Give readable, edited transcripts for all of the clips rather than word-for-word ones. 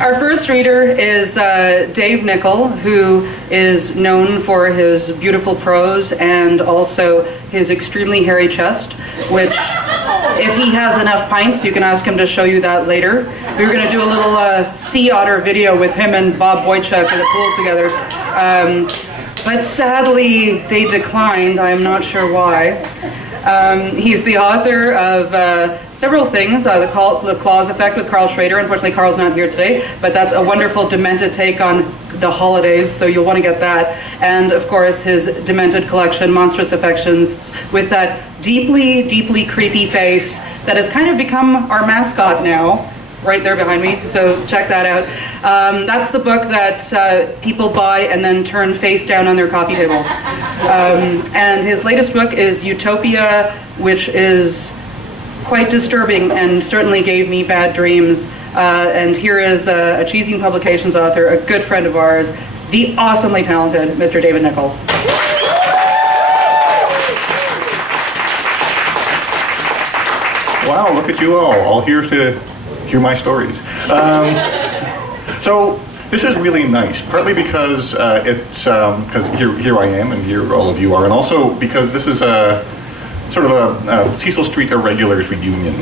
Our first reader is Dave Nickle, who is known for his beautiful prose and also his extremely hairy chest, which, if he has enough pints, you can ask him to show you that later. We were going to do a little sea otter video with him and Bob Wojciech at a pool together. But sadly, they declined. I'm not sure why. He's the author of several things. The Claus Effect with Carl Schrader. Unfortunately, Carl's not here today, but that's a wonderful demented take on the holidays, so you'll want to get that. And of course, his demented collection, Monstrous Affections, with that deeply, deeply creepy face that has kind of become our mascot now. Right there behind me, so check that out. That's the book that people buy and then turn face down on their coffee tables. And his latest book is Eutopia, which is quite disturbing and certainly gave me bad dreams. And here is a ChiZine Publications author, a good friend of ours, the awesomely talented Mr. David Nickle. Wow, look at you all here to hear my stories. So this is really nice, partly because because here I am and here all of you are, and also because this is a sort of a Cecil Street Irregulars reunion,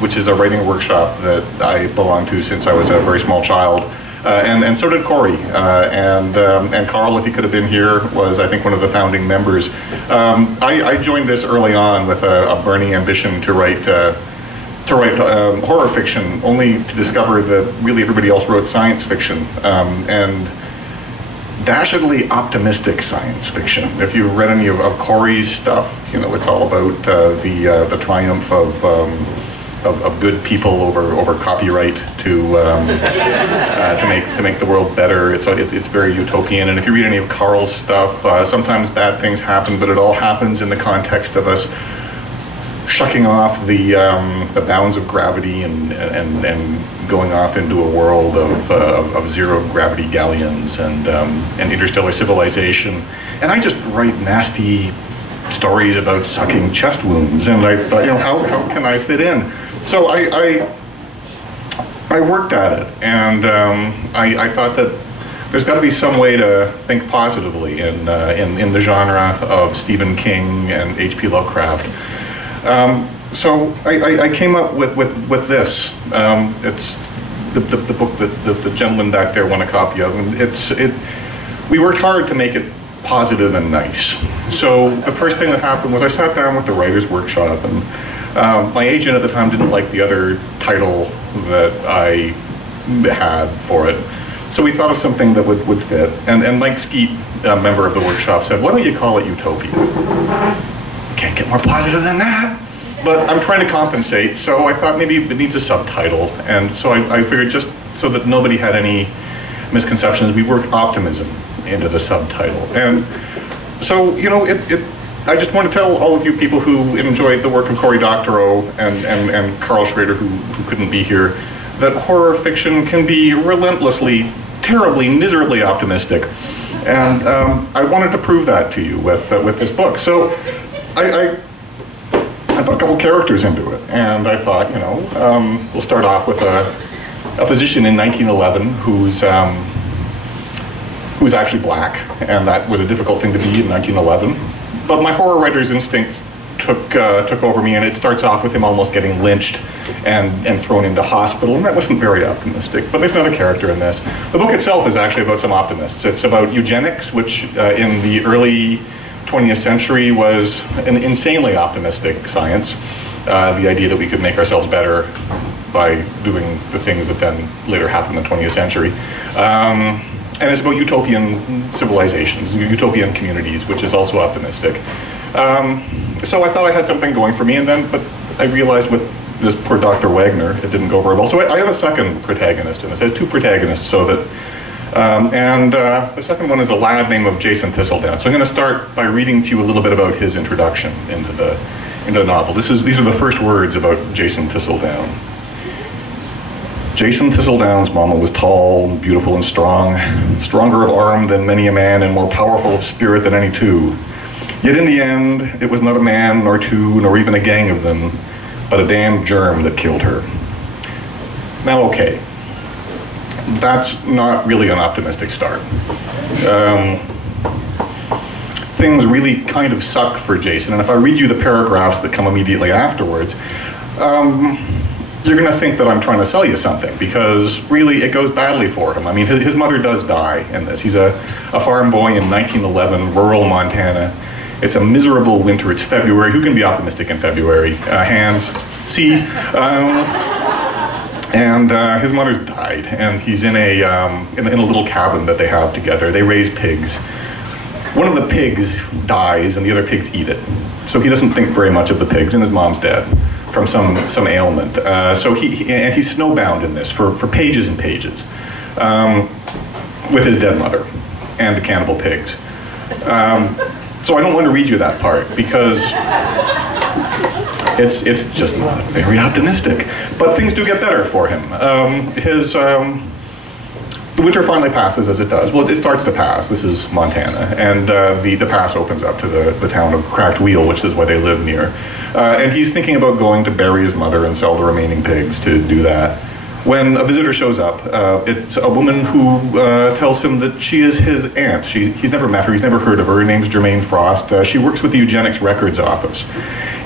which is a writing workshop that I belong to since I was a very small child. And so did Cory, and Carl, if he could have been here, was I think one of the founding members. I joined this early on with a burning ambition to write horror fiction, only to discover that really everybody else wrote science fiction, and dashedly optimistic science fiction. If you've read any of Cory's stuff, you know it's all about the triumph of good people over copyright to make the world better. It's very utopian. And if you read any of Carl's stuff, sometimes bad things happen, but it all happens in the context of us shucking off the bounds of gravity and going off into a world of zero gravity galleons and interstellar civilization. And I just write nasty stories about sucking chest wounds, and I thought, how can I fit in? So I worked at it, and I thought that there's got to be some way to think positively in the genre of Stephen King and H.P. Lovecraft. So I came up with this. It's the book that the gentleman back there won a copy of, and we worked hard to make it positive and nice. So the first thing that happened was I sat down with the writer's workshop, and my agent at the time didn't like the other title that I had for it. So we thought of something that would fit. And Mike Skeet, a member of the workshop, said, "Why don't you call it Eutopia?" Can't get more positive than that. But I'm trying to compensate, so I thought maybe it needs a subtitle. And so I figured, just so that nobody had any misconceptions, we worked optimism into the subtitle. And so, I just want to tell all of you people who enjoyed the work of Cory Doctorow and Carl Schrader, who couldn't be here, that horror fiction can be relentlessly, terribly, miserably optimistic. And I wanted to prove that to you with this book. So I put a couple characters into it, and I thought, we'll start off with a physician in 1911 who's actually black, and that was a difficult thing to be in 1911. But my horror writer's instincts took over me, and it starts off with him almost getting lynched and thrown into hospital, and that wasn't very optimistic. But there's another character in this. The book itself is actually about some optimists. It's about eugenics, which in the early 20th century was an insanely optimistic science. The idea that we could make ourselves better by doing the things that then later happened in the 20th century. And it's about utopian civilizations, utopian communities, which is also optimistic. So I thought I had something going for me, but I realized with this poor Dr. Wagner, it didn't go very well. So I have a second protagonist in this. I had two protagonists, so that, the second one is a lad named Jason Thistledown. So I'm going to start by reading to you a little bit about his introduction into the novel. These are the first words about Jason Thistledown. Jason Thistledown's mama was tall, beautiful, and strong, stronger of arm than many a man, and more powerful of spirit than any two. Yet in the end, it was not a man, nor two, nor even a gang of them, but a damned germ that killed her. Now, okay, that's not really an optimistic start. Things really kind of suck for Jason, and if I read you the paragraphs that come immediately afterwards, you're going to think that I'm trying to sell you something, because really it goes badly for him. I mean, his mother does die in this. He's a farm boy in 1911, rural Montana. It's a miserable winter. It's February. Who can be optimistic in February? Hands. See? And his mother's died, and he's in a little cabin that they have together. They raise pigs. One of the pigs dies, and the other pigs eat it. So he doesn't think very much of the pigs, and his mom's dead from some ailment. So he's snowbound in this for pages and pages with his dead mother and the cannibal pigs. So I don't want to read you that part, because it's just not very optimistic. But things do get better for him. The winter finally passes, as it does. Well, it starts to pass. This is Montana. And the pass opens up to the town of Cracked Wheel, which is where they live near. And he's thinking about going to bury his mother and sell the remaining pigs to do that, when a visitor shows up. It's a woman who tells him that she is his aunt. He's never met her. He's never heard of her. Her name's Germaine Frost. She works with the Eugenics Records Office.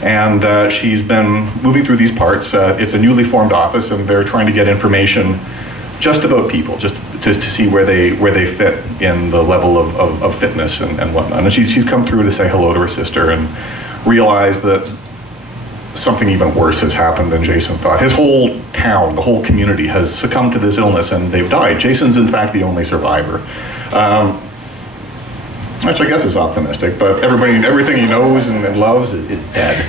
And she's been moving through these parts. It's a newly formed office, and they're trying to get information just about people, just to see where they fit in the level of fitness and whatnot. And she's come through to say hello to her sister and realize that something even worse has happened than Jason thought. His whole town, the whole community, has succumbed to this illness, and they've died. Jason's in fact the only survivor. Which I guess is optimistic, but everything he knows and loves is dead.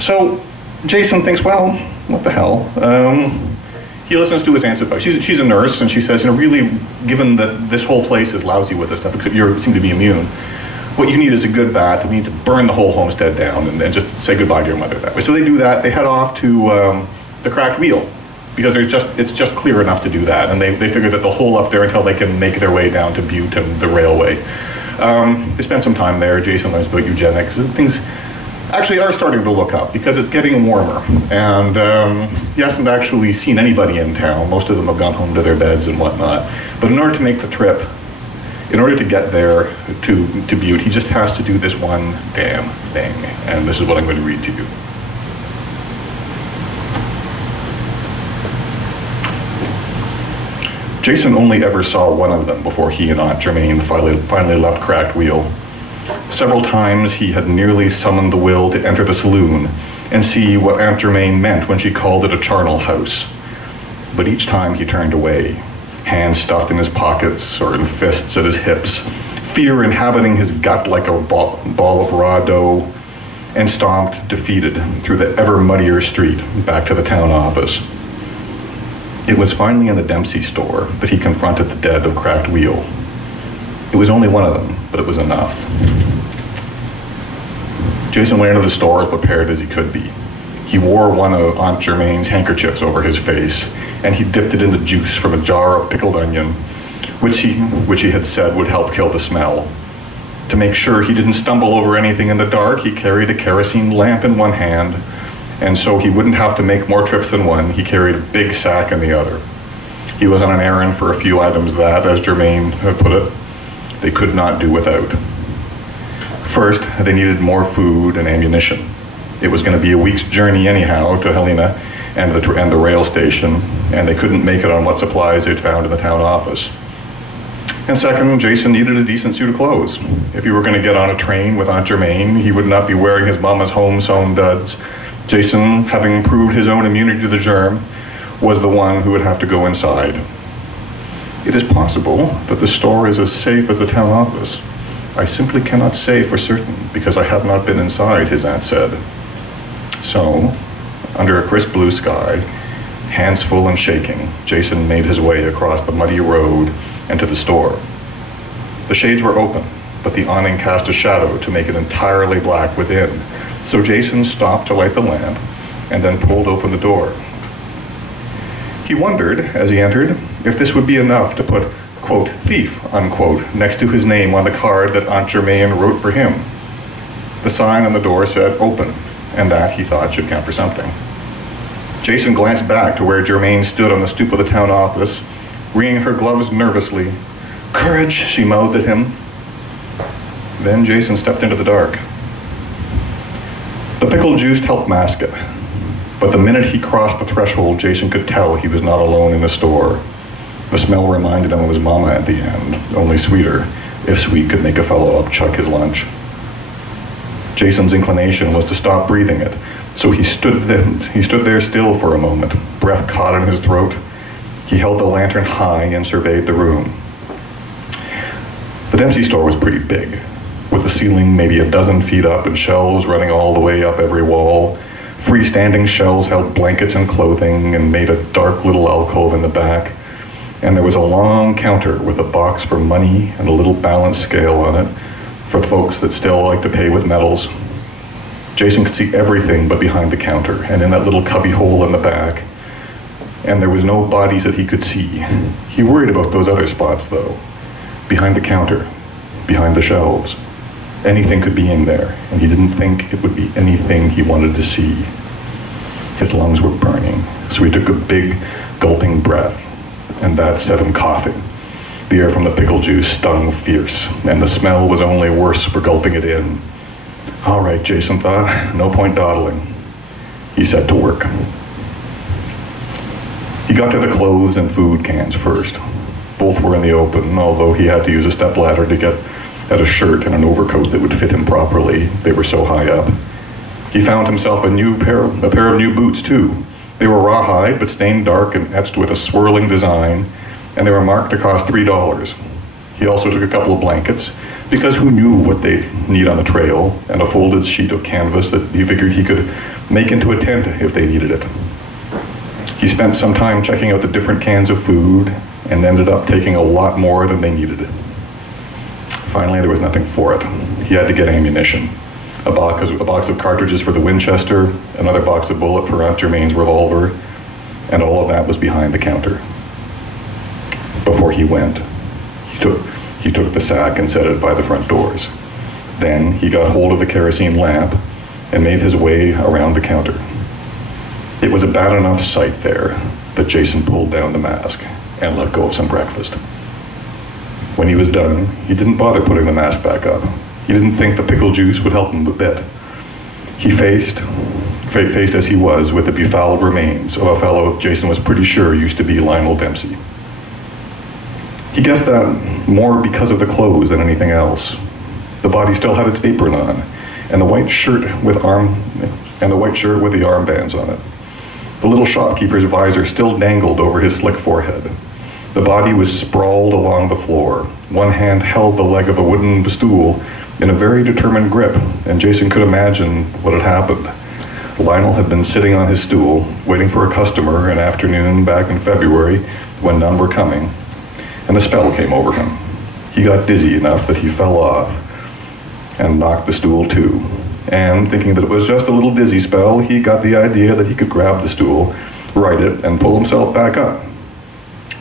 So Jason thinks, well, what the hell? He listens to his aunt's advice. She's a nurse, and she says, really, given that this whole place is lousy with this stuff, except you seem to be immune, what you need is a good bath. You need to burn the whole homestead down and just say goodbye to your mother that way. So they do that. They head off to the Cracked Wheel, because it's just clear enough to do that. And they figure that they'll hole up there until they can make their way down to Butte and the railway. They spend some time there. Jason learns about eugenics. Things actually are starting to look up, because it's getting warmer. And he hasn't actually seen anybody in town. Most of them have gone home to their beds and whatnot. But in order to make the trip, in order to get there to Butte, he just has to do this one damn thing. And this is what I'm going to read to you. Jason only ever saw one of them before he and Aunt Germaine finally left Cracked Wheel. Several times he had nearly summoned the will to enter the saloon and see what Aunt Germaine meant when she called it a charnel house. But each time he turned away, hands stuffed in his pockets or in fists at his hips, fear inhabiting his gut like a ball of raw dough, and stomped, defeated, through the ever muddier street back to the town office. It was finally in the Dempsey store that he confronted the dead of Cracked Wheel. It was only one of them, but it was enough. Jason went into the store as prepared as he could be. He wore one of Aunt Germaine's handkerchiefs over his face, and he dipped it in the juice from a jar of pickled onion, which he had said would help kill the smell. To make sure he didn't stumble over anything in the dark, he carried a kerosene lamp in one hand, and so he wouldn't have to make more trips than one, he carried a big sack in the other. He was on an errand for a few items that, as Germaine had put it, they could not do without. First, they needed more food and ammunition. It was going to be a week's journey anyhow to Helena and the rail station, and they couldn't make it on what supplies they'd found in the town office. And second, Jason needed a decent suit of clothes. If he were going to get on a train with Aunt Germaine, he would not be wearing his mama's home-sewn duds. Jason, having proved his own immunity to the germ, was the one who would have to go inside. It is possible that the store is as safe as the town office. I simply cannot say for certain, because I have not been inside, his aunt said. So, under a crisp blue sky, hands full and shaking, Jason made his way across the muddy road and to the store. The shades were open, but the awning cast a shadow to make it entirely black within, so Jason stopped to light the lamp and then pulled open the door. He wondered, as he entered, if this would be enough to put, quote, thief, unquote, next to his name on the card that Aunt Germaine wrote for him. The sign on the door said open, and that, he thought, should count for something. Jason glanced back to where Germaine stood on the stoop of the town office, wringing her gloves nervously. "Courage," she mouthed at him. Then Jason stepped into the dark. The pickle juice helped mask it, but the minute he crossed the threshold, Jason could tell he was not alone in the store. The smell reminded him of his mama at the end, only sweeter, if sweet could make a fellow upchuck his lunch. Jason's inclination was to stop breathing it, so he stood there still for a moment, breath caught in his throat. He held the lantern high and surveyed the room. The Dempsey store was pretty big, with the ceiling maybe a dozen feet up and shelves running all the way up every wall. Freestanding shelves held blankets and clothing and made a dark little alcove in the back. And there was a long counter with a box for money and a little balance scale on it for folks that still like to pay with metals. Jason could see everything but behind the counter and in that little cubby hole in the back. And there was no bodies that he could see. He worried about those other spots though. Behind the counter, behind the shelves. Anything could be in there, and he didn't think it would be anything he wanted to see. His lungs were burning, so he took a big, gulping breath, and that set him coughing. The air from the pickle juice stung fierce, and the smell was only worse for gulping it in. All right, Jason thought, no point dawdling. He set to work. He got to the clothes and food cans first. Both were in the open, although he had to use a stepladder to get at a shirt and an overcoat that would fit him properly. They were so high up. He found himself a pair of new boots too. They were rawhide, but stained dark and etched with a swirling design, and they were marked to cost $3. He also took a couple of blankets, because who knew what they'd need on the trail, and a folded sheet of canvas that he figured he could make into a tent if they needed it. He spent some time checking out the different cans of food, and ended up taking a lot more than they needed. Finally, there was nothing for it. He had to get ammunition. A box of cartridges for the Winchester, another box of bullets for Aunt Germaine's revolver, and all of that was behind the counter. Before he went, he took the sack and set it by the front doors. Then he got hold of the kerosene lamp and made his way around the counter. It was a bad enough sight there that Jason pulled down the mask and let go of some breakfast. When he was done, he didn't bother putting the mask back up. He didn't think the pickle juice would help him a bit. He faced as he was with the befouled remains of a fellow Jason was pretty sure used to be Lionel Dempsey. He guessed that more because of the clothes than anything else. The body still had its apron on, and the white shirt with the armbands on it. The little shopkeeper's visor still dangled over his slick forehead. The body was sprawled along the floor. One hand held the leg of a wooden stool in a very determined grip, and Jason could imagine what had happened. Lionel had been sitting on his stool, waiting for a customer an afternoon back in February when none were coming, and a spell came over him. He got dizzy enough that he fell off and knocked the stool too. And thinking that it was just a little dizzy spell, he got the idea that he could grab the stool, right it, and pull himself back up.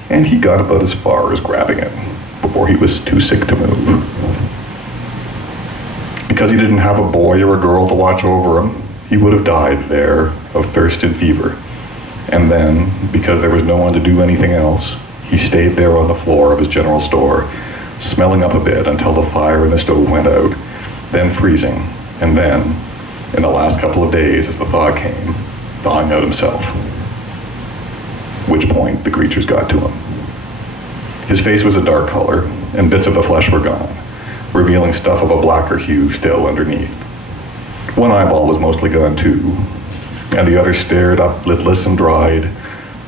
And he got about as far as grabbing it before he was too sick to move. Because he didn't have a boy or a girl to watch over him, he would have died there of thirst and fever. And then, because there was no one to do anything else, he stayed there on the floor of his general store, smelling up a bit until the fire in the stove went out, then freezing, and then, in the last couple of days as the thaw came, thawing out himself. Which point the creatures got to him. His face was a dark color, and bits of the flesh were gone, revealing stuff of a blacker hue still underneath. One eyeball was mostly gone too, and the other stared up lidless and dried.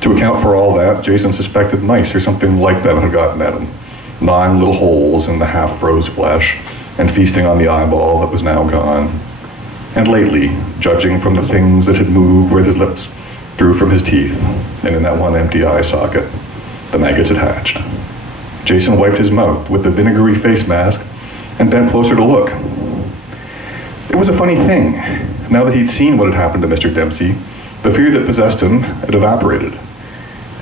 To account for all that, Jason suspected mice or something like that had gotten at him, gnawing little holes in the half-froze flesh, and feasting on the eyeball that was now gone. And lately, judging from the things that had moved where his lips drew from his teeth, and in that one empty eye socket, the maggots had hatched. Jason wiped his mouth with the vinegary face mask and bent closer to look. It was a funny thing. Now that he'd seen what had happened to Mr. Dempsey, the fear that possessed him had evaporated,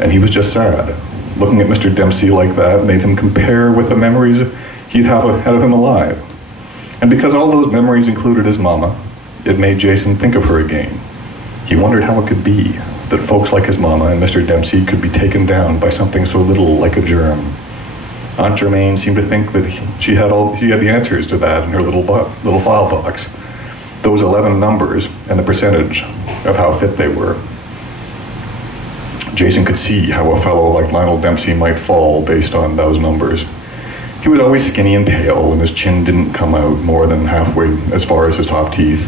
and he was just sad. Looking at Mr. Dempsey like that made him compare with the memories he'd had of him alive. And because all those memories included his mama, it made Jason think of her again. He wondered how it could be that folks like his mama and Mr. Dempsey could be taken down by something so little like a germ. Aunt Germaine seemed to think that she had the answers to that in her little file box. Those 11 numbers and the percentage of how fit they were. Jason could see how a fellow like Lionel Dempsey might fall based on those numbers. He was always skinny and pale, and his chin didn't come out more than halfway as far as his top teeth.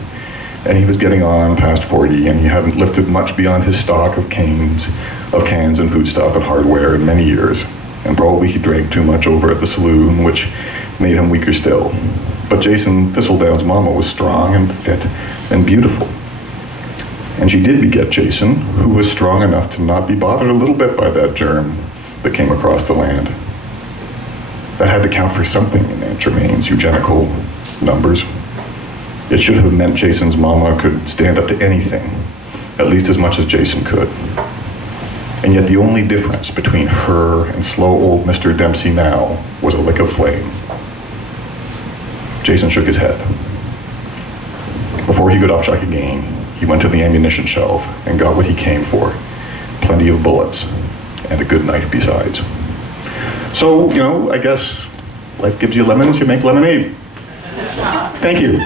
And he was getting on past 40, and he hadn't lifted much beyond his stock of cans and foodstuff and hardware in many years. And probably he drank too much over at the saloon, which made him weaker still. But Jason Thistledown's mama was strong and fit and beautiful. And she did beget Jason, who was strong enough to not be bothered a little bit by that germ that came across the land. That had to count for something in Aunt Germaine's eugenical numbers. It should have meant Jason's mama could stand up to anything, at least as much as Jason could. And yet the only difference between her and slow old Mr. Dempsey now was a lick of flame. Jason shook his head. Before he could upchuck again, he went to the ammunition shelf and got what he came for. Plenty of bullets, and a good knife besides. So, I guess life gives you lemons, you make lemonade. Thank you.